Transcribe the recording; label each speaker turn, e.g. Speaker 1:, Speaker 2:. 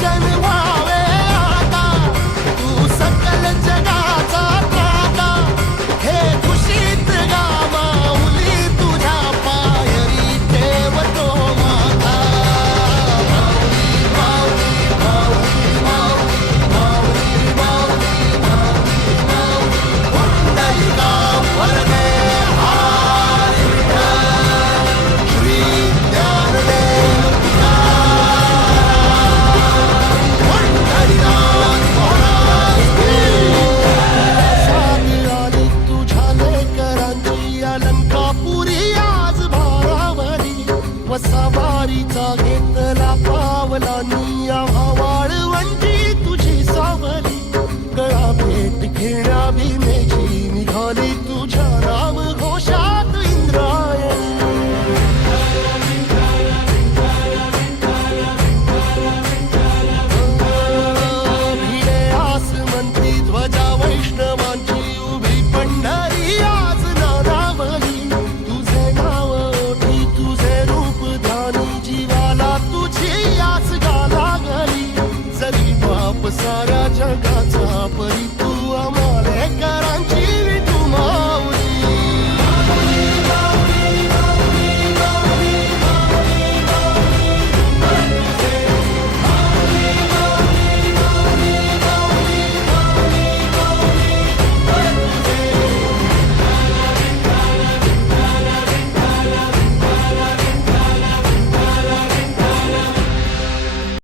Speaker 1: 神话 वारीचा घेतला पावलानी आवाळ वंजी तुझी सावली. गळा भेट घेण्या भीमेची निघाली तुझ्या